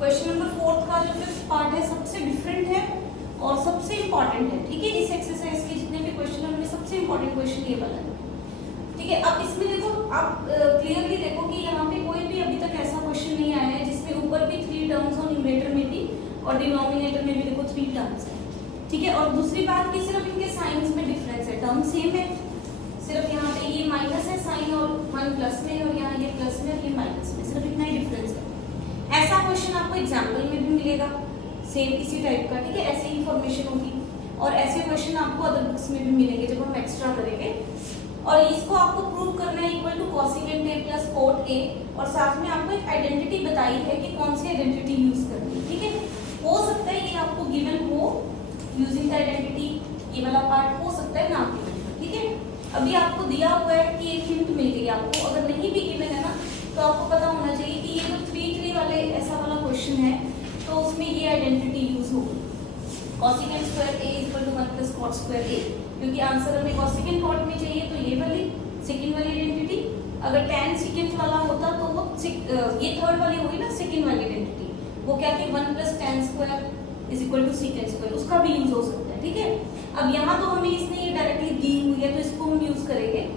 Question number 4 का जो fifth part है सबसे डिफरेंट है और सबसे इंपॉर्टेंट है। ठीक है, इस एक्सरसाइज के जितने भी क्वेश्चन है उनमें सबसे इंपॉर्टेंट क्वेश्चन ये वाला है। ठीक है, अब इसमें देखो आप क्लियरली देखो कि यहाँ पे कोई भी अभी तक ऐसा क्वेश्चन नहीं आया है जिसमें ऊपर भी 3 टर्म्स हो, न्यूमरेटर में भी और डिनोमिनेटर में भी देखो 3 टर्म्स है। ठीक है, और दूसरी बात कि सिर्फ इनके साइंस में डिफरेंस है, टर्म सेम है, सिर्फ यहाँ पे ये माइनस है साइन और 1 प्लस में और यहाँ ये प्लस में और ये माइनस में, सिर्फ इतना ही डिफरेंस है। ऐसा क्वेश्चन आपको एग्जाम्पल में भी मिलेगा सेम इसी टाइप का। ठीक है, ऐसे ही इंफॉर्मेशन होगी और ऐसे क्वेश्चन आपको अदर बुक्स में भी मिलेंगे जब हम एक्स्ट्रा करेंगे। और इसको आपको प्रूव करना है equal to cosecant A plus cot A, और साथ में आपको एक आइडेंटिटी बताई है कि कौन सी आइडेंटिटी यूज करनी है। ठीक है, हो सकता है ये आपको गिवन हो यूजिंग द आइडेंटिटी, ये वाला पार्ट हो सकता है ना गिवन। ठीक है, अभी आपको दिया हुआ है कि एक हिंट मिल गई आपको, अगर नहीं भी गिवन है ना तो आपको पता होना चाहिए कि ये जो 3 वाले ऐसा वाला क्वेश्चन है तो उसमें ये आइडेंटिटी यूज होगी, cosecant square A equal to 1 plus cot square A, क्योंकि आंसर हमें कोसेकेंट कॉट में चाहिए तो ये वाली सेकंड वाली आइडेंटिटी। अगर tan सेकंड वाला होता तो वो ये थर्ड वाली होगी ना सेकंड वाली आइडेंटिटी, वो क्या कि 1 plus tan square is equal to second square, उसका भी यूज हो सकता है। ठीक है, अब यहाँ तो हमें इसने ये डायरेक्टली दी हुई है तो इसको हम यूज करेंगे,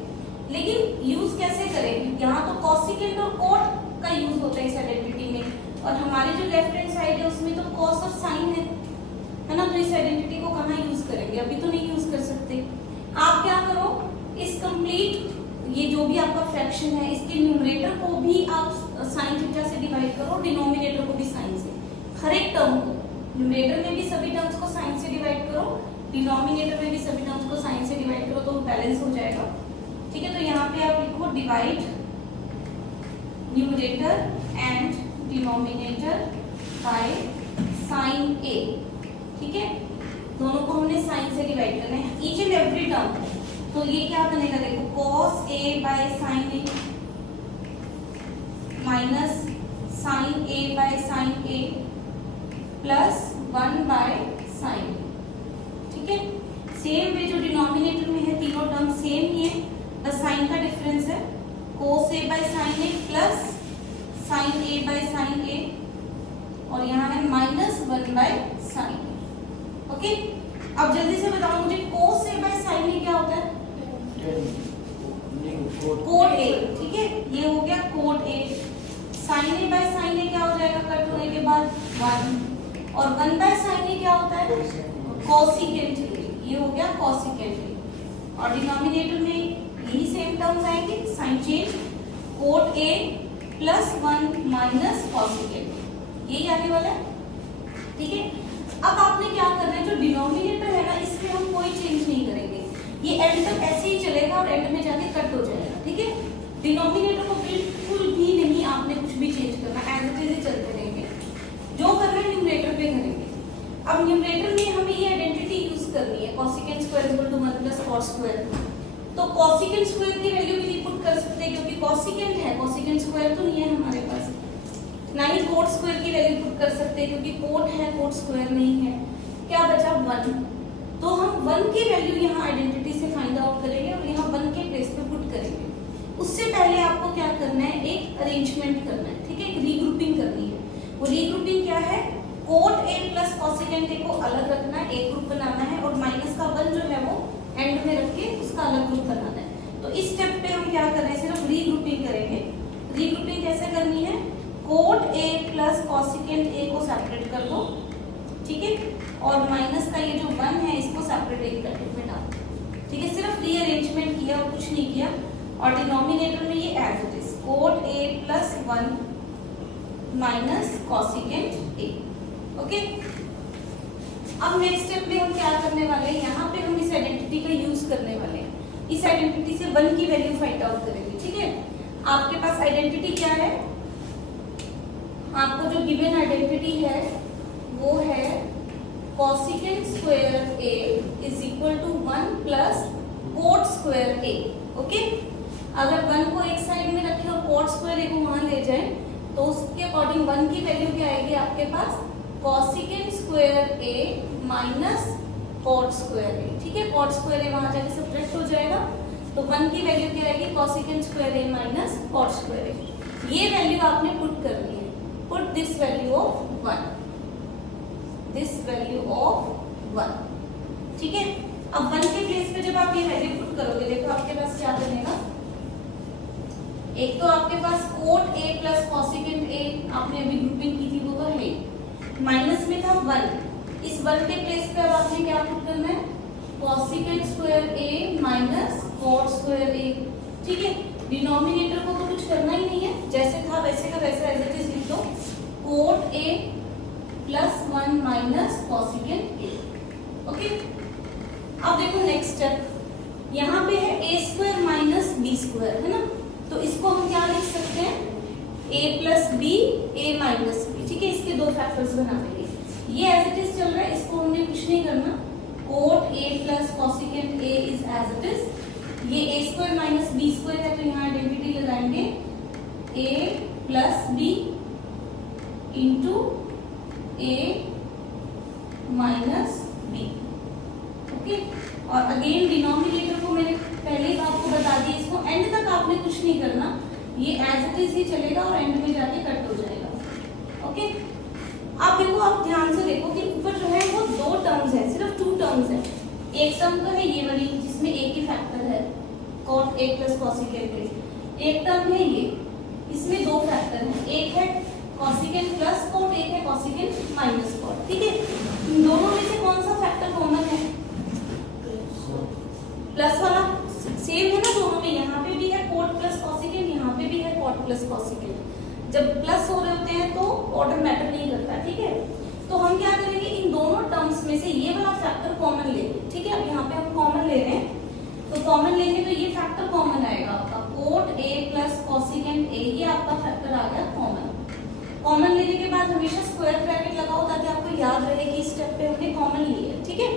लेकिन यूज कैसे करें? यहाँ तो कोसेकेंट और कोट का यूज होता है इस आइडेंटिटी में, और हमारे जो लेफ्ट हैंड साइड है उसमें तो कॉस और साइन है ना, तो इस आइडेंटिटी को कहाँ यूज करेंगे? अभी तो नहीं यूज कर सकते। आप क्या करो, इस कंप्लीट ये जो भी आपका फ्रैक्शन है इसके न्यूमरेटर को भी आप साइन थीटा से डिवाइड करो, डिनोमिनेटर को भी साइन से, हर एक टर्म को न्यूमरेटर में भी सभी टर्म्स को साइन से डिवाइड करो, डिनोमिनेटर में भी सभी टर्म्स को साइन से डिवाइड करो, तो बैलेंस हो जाएगा। ठीक है, तो यहाँ पे आप लिखो divide numerator and denominator by sine A. ठीक है, दोनों को हमने साइन से डिवाइड करना है ईच एंड एवरी टर्म, तो ये क्या बनेगा देखो, cos a by sine A minus sine a by sine A plus 1 by sine. ठीक है, सेम वे जो डिनोमिनेटर में है तीनों टर्म सेम ही है, बस साइन का डिफरेंस है, cos a by sine A plus sine a by sine A, और यहाँ है माइनस 1 बाय साइन। ओके, अब जल्दी से बताओ मुझे cos a by sine A क्या होता है? Cot A. ठीक है, ये हो गया cot A. Sine A by sine A क्या हो जाएगा कट होने के बाद 1, और 1 बाय साइन ए क्या होता है? कोसिकेंट ए, ये हो गया कोसिकेंट ए, और डिनोमिनेटर में यही सेम टर्म्स आएंगे, sine change, cot A plus 1 minus cosecant, यही आने वाला है। ठीक है, अब आपने क्या करना है, जो डिनोमिनेटर है ना इसमें हम कोई चेंज नहीं करेंगे, ये एंड तक ऐसे ही चलेगा और एंड में जाके कट हो जाएगा। ठीक है, डिनोमिनेटर को बिल्कुल भी नहीं आपने कुछ भी चेंज करना, एज इट इज चलते रहेंगे, जो करना है न्यूमरेटर पे करेंगे। अब न्यूमरेटर में हमें ये आइडेंटिटी यूज करनी है, cosecant square equal to 1 plus cot square, तो कोसेकेंट स्क्वायर की वैल्यू भी नहीं पुट कर सकते क्योंकि कोसेकेंट है, कोसेकेंट स्क्वायर तो नहीं है हमारे पास, ना ही कोट स्क्वायर की वैल्यू पुट कर सकते क्योंकि कोट है, कोट स्क्वायर नहीं है। क्या बचा? 1, तो हम 1 की वैल्यू यहाँ आइडेंटिटी से फाइंड आउट करेंगे और यहाँ 1 के प्लेस पे पुट करेंगे। उससे पहले आपको क्या करना है, एक अरेंजमेंट करना है। ठीक है, एक रीग्रुपिंग करनी है। वो रीग्रुपिंग क्या है, कोट ए प्लस कोसेकेंट ए को अलग रखना है, एक ग्रुप बनाना है, और माइनस का 1 जो है वो एंड में रख के उसका अलग ग्रुप बनाना है। तो इस स्टेप पे हम क्या कर रहे हैं, सिर्फ रीग्रुपिंग करेंगे। रीग्रुपिंग कैसे करनी है, कोट ए प्लस कोसेकेंट ए को सेपरेट कर दो, ठीक है, और माइनस का ये जो 1 है इसको सेपरेट एक ब्रैकेट में डाल दो। ठीक है, सिर्फ रीअरेंजमेंट किया और कुछ नहीं किया, और डिनोमिनेटर में ये as it is cot A plus 1 minus cosecant A. Okay, अब नेक्स्ट स्टेप में हम क्या करने वाले हैं, यहाँ पे हम इस आइडेंटिटी का यूज करने वाले हैं, इस आइडेंटिटी से 1 की वैल्यू फाइंड आउट करेंगे। ठीक है, आपके पास आइडेंटिटी क्या है, आपको जो गिवन आइडेंटिटी है वो है cosecant square A is equal to 1 plus cot square A. Okay, अगर 1 को एक साइड में रखें और कोट स्क्वायर ए को वहां ले जाएं तो उसके अकॉर्डिंग 1 की वैल्यू क्या आएगी आपके पास, कोसेकेंट स्क्वायर ए माइनस कोट स्क्वायर ए। ठीक है, कोट स्क्वायर ए वहां जाके सब्ट्रैक्ट हो जाएगा, तो 1 की वैल्यू क्या आएगी, कोसेकेंट स्क्वायर ए माइनस कोट स्क्वायर ए। ये वैल्यू आपने पुट करनी है, पुट दिस वैल्यू ऑफ अब 1 के प्लेस पे जब आप ये वैल्यू पुट करोगे, देखो आपके पास क्या बनेगा, एक तो आपके पास coat A plus cosecant A, आपने अभी ग्रुपिंग की थी वो तो है, माइनस में था 1, इस 1 के प्लेस पे अब आपने क्या पुट करना है, कॉसिकेंट स्क्वायर ए माइनस कॉट स्क्वायर ए, ठीक है। डिनोमिनेटर को तो कुछ करना ही नहीं है, जैसे था वैसे का वैसा एज इट इज लिख दो, coat A plus 1 minus cosecant A, okay. अब देखो नेक्स्ट स्टेप, यहाँ पे है ए स्क्वायर माइनस बी स्क्वायर, है ना, तो इसको हम क्या लिख सकते हैं, a plus B A minus B, ठीक है, इसके दो फैक्टर्स बना देंगे। ये एज इट इज चल रहा है, इसको हमने कुछ नहीं करना, cot a plus cosecant a is as it is, ये a square minus b square है तो यहाँ आइडेंटिटी लगाएंगे a plus b into a minus b, okay. और अगेन डिनोमिनेटर को मैंने पहले ही आपको बता दिया, इसको एंड तक आपने कुछ नहीं करना, ये एज इट इज ही चलेगा और एंड में जाके कट हो जाएगा, ओके। आप देखो, आप ध्यान से देखो कि ऊपर जो है वो दो टर्म्स है, सिर्फ 2 टर्म्स है। एक टर्म तो है ये वाली जिसमें a की फैक्टर है cot a plus cosecant a, एक टर्म है ये, इसमें 2 फैक्टर हैं, एक है cosecant प्लस cot, एक है cosecant माइनस cot, ठीक है। इन दोनों में से कौन सा फैक्टर कॉमन है, प्लस वाला, सेम है ना दोनों में, यहाँ पे भी है cot प्लस cosecant, यहाँ पे भी है cot प्लस cosecant। जब प्लस हो रहे होते हैं तो ऑर्डर मैटर नहीं करता, ठीक है। तो हम क्या करेंगे, इन दोनों टर्म्स में से ये वाला फैक्टर कॉमन लेंगे, ठीक है। अब यहाँ पे हम कॉमन ले रहे हैं, तो कॉमन लेंगे तो ये फैक्टर कॉमन आएगा आपका, cot a plus cosecant a, ये आपका फैक्टर आ गया कॉमन। कॉमन लेने के बाद हमेशा स्क्वायर ब्रैकेट लगाओ ताकि आपको याद रहे कि इस स्टेप पे हमने कॉमन ली है, ठीक है।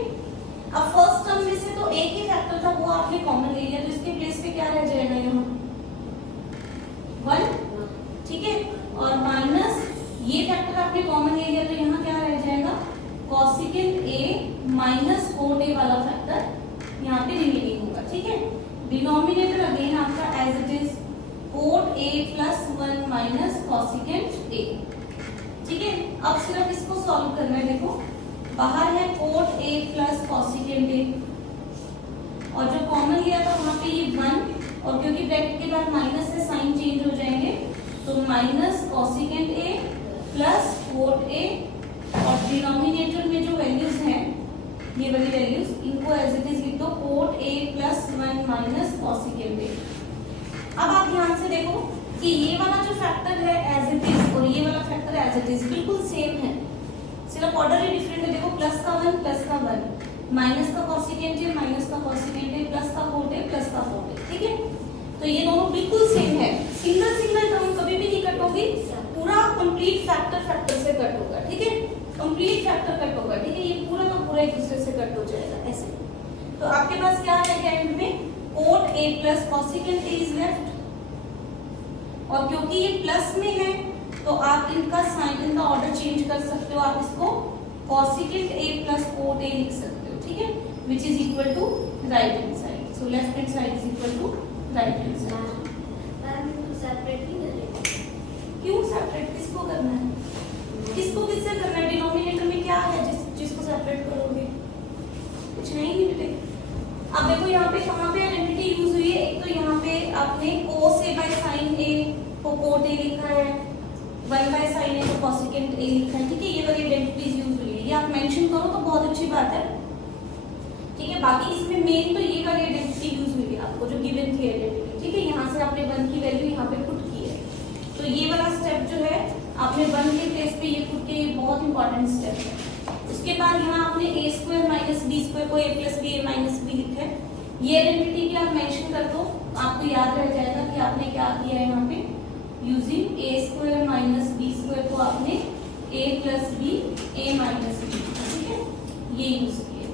अब फर्स्ट टर्म में से तो a के फैक्टर था वो आपने कॉमन ले लिया, तो इसके प्लेस पे क्या रह जाएगा यहाँ 1, ठीक है। और माइनस ये फैक्टर आपने कॉमन ले लिया तो यहाँ क्या रह जाएगा, cosecant a minus cot a वाला फैक्टर यहाँ पे रिमेनिंग होगा, ठीक है। डिनोमिनेटर अगेन आपका as it is cot a plus 1 minus cosecant a, ठीक है। अब सिर्फ इसको सॉल्व करना है, देखो बाहर है cot a plus cosecant a, और जो कॉमन लिया था वहां पे ये 1, और क्योंकि ब्रैकेट के बाद माइनस से साइन चेंज हो जाएंगे, तो minus cosecant a plus cot a, और डिनोमिनेटर में जो वैल्यूज हैं ये वाली वैल्यूज, इनको एज इट इज लिख दो, cot a plus 1 minus cosecant a। अब आप ध्यान से देखो कि ये वाला जो फैक्टर है एज इट इज और ये वाला फैक्टर एज इट इज बिल्कुल सेम है, सिर्फ ऑर्डर ही डिफरेंट है। देखो प्लस का 1 प्लस का 1, माइनस का कॉसिकेंट a माइनस का कॉसिकेंट a, प्लस का कोट a प्लस का कोट a, ठीक है। तो ये दोनों बिल्कुल सेम है, सिंगल सिंगल टर्म कभी भी नहीं कट होगी, पूरा कंप्लीट फैक्टर से कट होगा, ठीक है। कंप्लीट फैक्टर कट होगा, ठीक है, ये पूरा का पूरा एक दूसरे से कट हो जाएगा ऐसे। तो आपके पास क्या रहेगा एंड में, cot a plus cosecant a is left, और क्योंकि ये प्लस में है तो आप इनका साइन, इनका ऑर्डर चेंज कर सकते हो, आप इसको cosecant a plus cot a लिख सकते हो, ठीक है, which is equal to right hand side. So left hand side is equal to right hand side. Separate नहीं करेंगे, क्यों सेपरेट, किसको करना है, किसको किससे करना है, डिनोमिनेटर में क्या है जिसको सेपरेट करोगे, कुछ नहीं बेटे। अब देखो यहाँ पे कहाँ पे आइडेंटिटी यूज हुई है, एक तो यहाँ पे आपने cos a by sin a को कोट a लिखा है, 1 बाय sin a को cosecant a लिखा है, ठीक है। ये वाली आइडेंटिटीज यूज हुई है, ये आप मेंशन करो तो बहुत अच्छी बात है, ठीक है। बाकी इसमें मेन तो ये वाली आइडेंटिटी यूज हुई है, आपको जो गिवन थी आइडेंटिटी, ठीक है। यहाँ से आपने 1 की वैल्यू यहाँ पे पुट की है, तो ये वाला स्टेप जो है आपने 1 के प्लेस पे ये पुट किया, ये बहुत इंपॉर्टेंट स्टेप है। उसके बाद यहाँ आपने a square minus b square को a plus B A minus b लिखा है, ये आइडेंटिटी भी आप मेंशन कर दो, आपको याद रह जाएगा कि आपने क्या किया है यहाँ पे, using a square minus b square को आपने a plus B A minus B, ठीक है, ये यूज किया।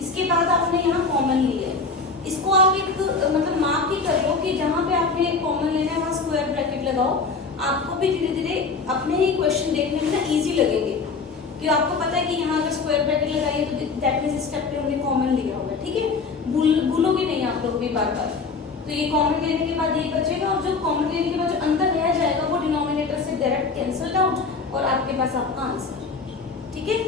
इसके बाद आपने यहाँ कॉमन लिया है, इसको आप एक मतलब मार्क ही कर लो कि जहाँ पे आपने कॉमन लेना है वहाँ स्क्वायर ब्रैकेट लगाओ, आपको भी धीरे धीरे अपने ही क्वेश्चन देखने में ना इजी लगेंगे, कि आपको पता है कि यहाँ अगर स्क्वायर ब्रैकेट लगाइए तो दैट मींस इस स्टेप पे हमने कॉमन लिया होगा, ठीक है। भूलोगे नहीं आप लोग भी बार बार। तो ये कॉमन लेने के बाद ये बचेगा, और जो कॉमन लेने के बाद जो अंदर रह जाएगा वो डिनोमिनेटर से डायरेक्ट कैंसल आउट, और आपके पास आपका आंसर, ठीक है।